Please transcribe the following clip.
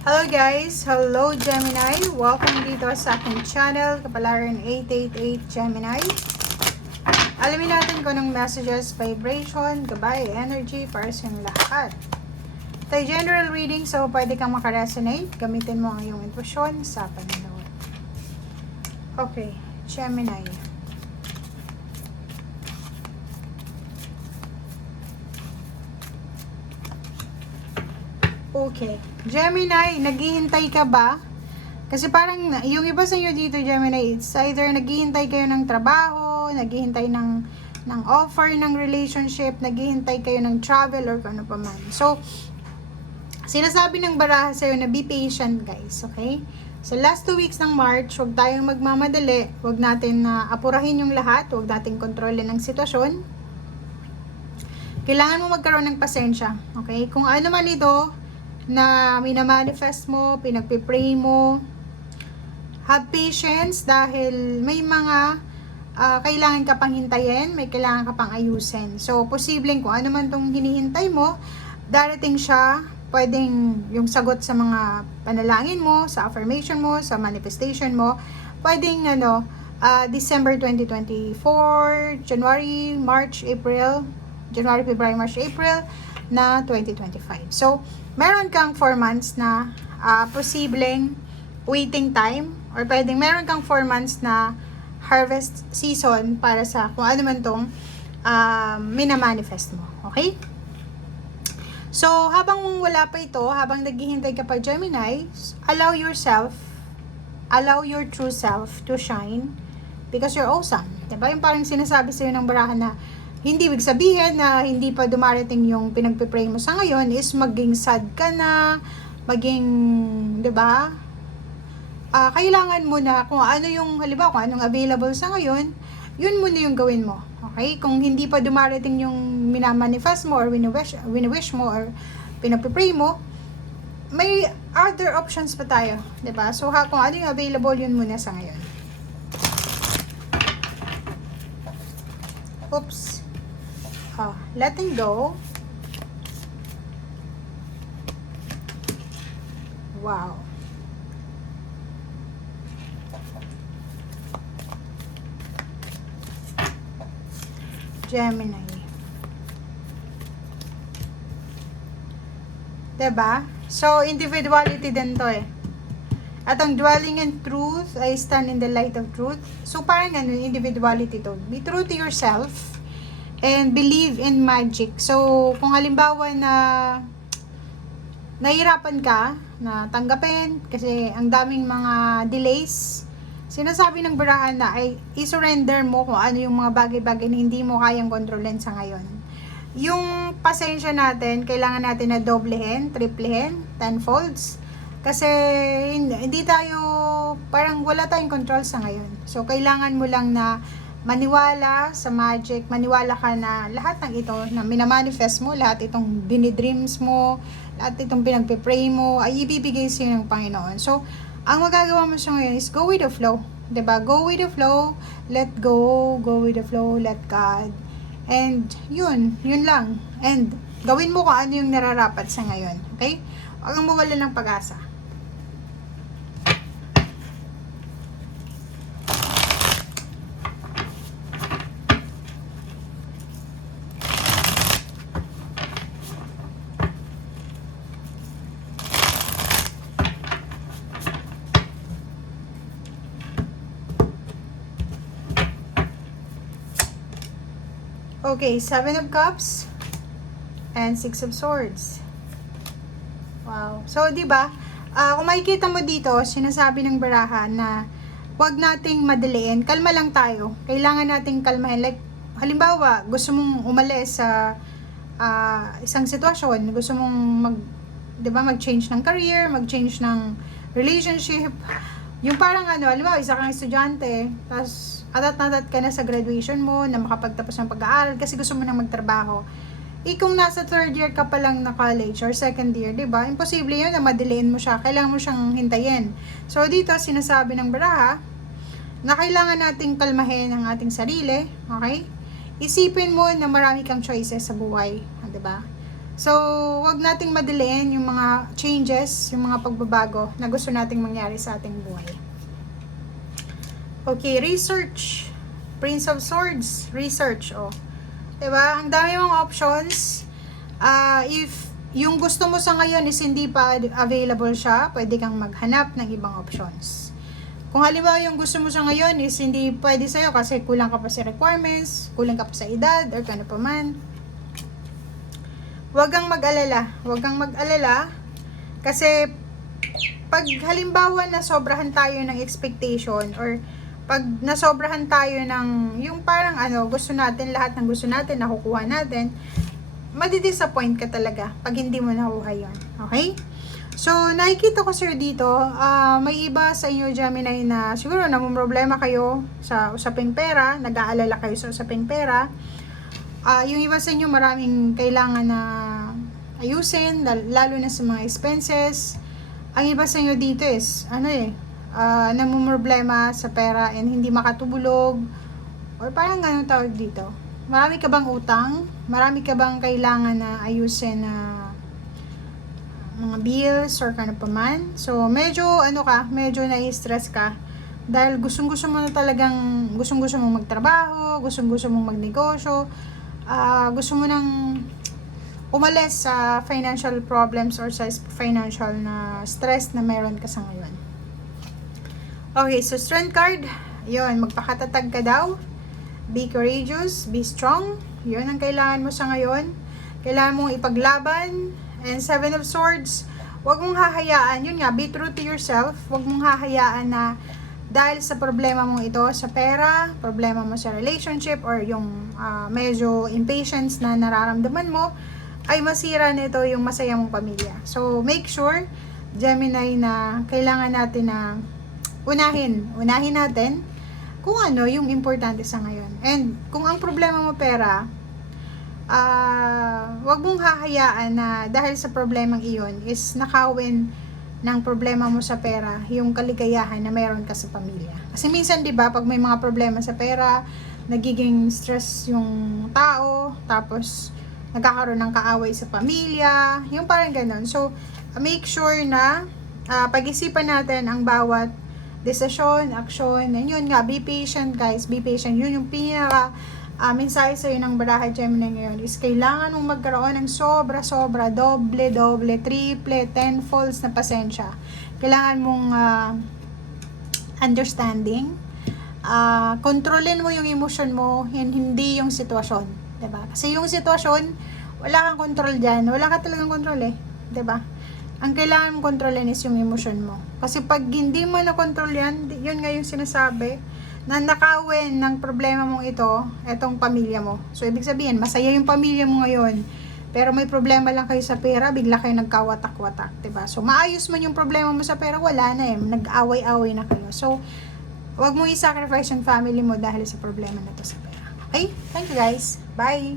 Hello guys! Hello Gemini! Welcome dito sa aking channel, Kapalaran 888 Gemini. Alamin natin kung anong messages, vibration, gabay, energy para sa inyong lahat. Ito ay general reading, so pwede kang makaresonate. Gamitin mo ang iyong intuition sa Panginoon. Okay, Gemini. Okay. Gemini, naghihintay ka ba? Kasi parang yung iba sa inyo dito, Gemini, it's either naghihintay kayo ng trabaho, naghihintay ng offer ng relationship, naghihintay kayo ng travel or kung ano pa man. So, sinasabi ng baraha sa'yo na be patient guys, okay? Sa last 2 weeks ng March, huwag tayong magmamadali, huwag natin apurahin yung lahat, huwag natin kontrolin ang sitwasyon. Kailangan mo magkaroon ng pasensya, okay? Kung ano man ito, na minamanifest mo, pinagpipray mo, have patience dahil may mga kailangan ka pang hintayin, may kailangan ka pang ayusin. So, posibleng kung ano man tong hinihintay mo, darating siya, pwedeng yung sagot sa mga panalangin mo, sa affirmation mo, sa manifestation mo, pwedeng December 2024, January, March, April, January, February, March, April na 2025. So, meron kang 4 months na posibleng waiting time or pwedeng meron kang 4 months na harvest season para sa kung ano man tong minamanifest mo. Okay? So, habang wala pa ito, habang naghihintay ka pa Gemini, allow yourself, allow your true self to shine because you're awesome. Diba? Yung parang sinasabi sa'yo ng barahan na hindi ibig sabihin na hindi pa dumarating yung pinagpipray mo sa ngayon is maging sad ka na, maging, di ba? Kailangan mo na kung ano yung, halimbawa, kung anong available sa ngayon, yun muna yung gawin mo. Okay? Kung hindi pa dumarating yung minamanifest mo or wini-wish mo or pinagpipray mo, may other options pa tayo. Di ba? So, kung ano yung available, yun muna sa ngayon. Oops. Letting go. Wow. Gemini. Diba? So, individuality din to eh. At ang dwelling in truth, I stand in the light of truth. So, parang individuality to. Be true to yourself. And believe in magic. So, kung halimbawa na nahihirapan ka na tanggapin kasi ang daming mga delays, sinasabi ng barahan na ay i-surrender mo kung ano yung mga bagay-bagay na hindi mo kayang kontrolin sa ngayon. Yung pasensya natin, kailangan natin na doblehin, triplehin, tenfolds. Kasi hindi tayo, parang wala tayong control sa ngayon. So, kailangan mo lang na maniwala sa magic, maniwala ka na lahat ng ito na minamanifest mo, lahat itong dinidreams mo, lahat itong pinagpipray mo, ay ibibigay sa'yo ng Panginoon. So, ang magagawa mo sa ngayon is go with the flow. 'Di ba? Go with the flow, let go with the flow, let God. And yun lang. And gawin mo kung ano yung nararapat sa ngayon. Okay? Huwag kang mawala ng pag-asa. Okay, 7 of Cups and 6 of Swords. Wow. So, di ba? Kung makikita mo dito, sinasabi ng baraha na huwag nating madaliin. Kalma lang tayo. Kailangan nating kalmahin. Like, halimbawa, gusto mong umalis sa isang sitwasyon. Gusto mong mag-change ng career, mag-change ng relationship. Yung parang halimbawa, isa kang estudyante, tapos atat ka na sa graduation mo, na makapagtapos ng pag-aaral kasi gusto mo nang magtrabaho. Kung nasa 3rd year ka pa lang na college or 2nd year, diba? Imposible yun na madelayin mo siya. Kailangan mo siyang hintayin. So, dito, sinasabi ng baraha na kailangan nating kalmahin ang ating sarili. Okay? Isipin mo na marami kang choices sa buhay. Diba? So, wag nating madaliin yung mga changes, yung mga pagbabago na gusto nating mangyari sa ating buhay. Okay, research. Prince of Swords, research, oh. Diba? Ang dami mong options. If yung gusto mo sa ngayon is hindi pa available siya, pwede kang maghanap ng ibang options. Kung halimbawa yung gusto mo sa ngayon is hindi pwede sa'yo kasi kulang ka pa sa requirements, kulang ka pa sa edad, or kano pa man, huwag kang mag-alala. Huwag kang mag-alala kasi pag halimbawa na sobrahan tayo ng expectation or pag nasobrahan tayo ng yung parang gusto natin, lahat ng gusto natin, nakukuha natin, madidisappoint ka talaga pag hindi mo nakuha yun. Okay? So, nakikita ko sir dito, may iba sa inyo Gemini na siguro namumroblema kayo sa usaping pera, nag-aalala kayo sa usaping pera. Yung iba sa inyo maraming kailangan na ayusin, lalo na sa mga expenses. Ang iba sa inyo dito is, namumroblema sa pera and hindi makatulog, or parang ganun tawag dito. Marami ka bang utang? Marami ka bang kailangan na ayusin na mga bills or kano pa man? So, medyo medyo nai-stress ka dahil gustong-gusto mo na talagang gustong-gusto mong magtrabaho, gustong-gusto mong magnegosyo, gusto mo nang umalis sa financial problems or sa financial na stress na meron ka sa ngayon. Okay, so strength card, yun, magpakatatag ka daw. Be courageous, be strong. Yun ang kailangan mo sa ngayon. Kailangan mong ipaglaban. And 7 of Swords, huwag mong hahayaan. Yun nga, be true to yourself. Huwag mong hahayaan na dahil sa problema mong ito, sa pera, problema mo sa relationship, or yung medyo impatience na nararamdaman mo, ay masira nito yung masaya mong pamilya. So, make sure, Gemini, na kailangan natin na unahin natin kung ano yung importante sa ngayon. And kung ang problema mo pera, wag mong hahayaan na dahil sa problemang iyon is nakawin ng problema mo sa pera yung kaligayahan na mayroon ka sa pamilya. Kasi minsan 'di ba, pag may mga problema sa pera, nagiging stress yung tao, tapos nagkakaroon ng kaaway sa pamilya, yung parang ganun. So, make sure na pag-isipan natin ang bawat desisyon, action, and yun nga, be patient guys, be patient. Yun yung pinaka mensahe sa'yo ng baraha Gemini ngayon is kailangan mong magkaroon ng sobra-sobra, doble, triple, tenfolds na pasensya. Kailangan mong understanding, kontrolin mo yung emotion mo, hindi yung sitwasyon, diba? Kasi yung sitwasyon, wala kang control dyan, wala ka talagang control diba? Ang kailangan mong kontrolin is yung emotion mo. Kasi pag hindi mo na-control yan, yun nga yung sinasabi, na nakawin ng problema mong ito, etong pamilya mo. So, ibig sabihin, masaya yung pamilya mo ngayon, pero may problema lang kayo sa pera, bigla kayo nagkawatak-watak, diba? So, maayos man yung problema mo sa pera, wala na nag-away-away na kayo. So, wag mo i-sacrifice yung family mo dahil sa problema na to sa pera. Okay? Thank you guys. Bye!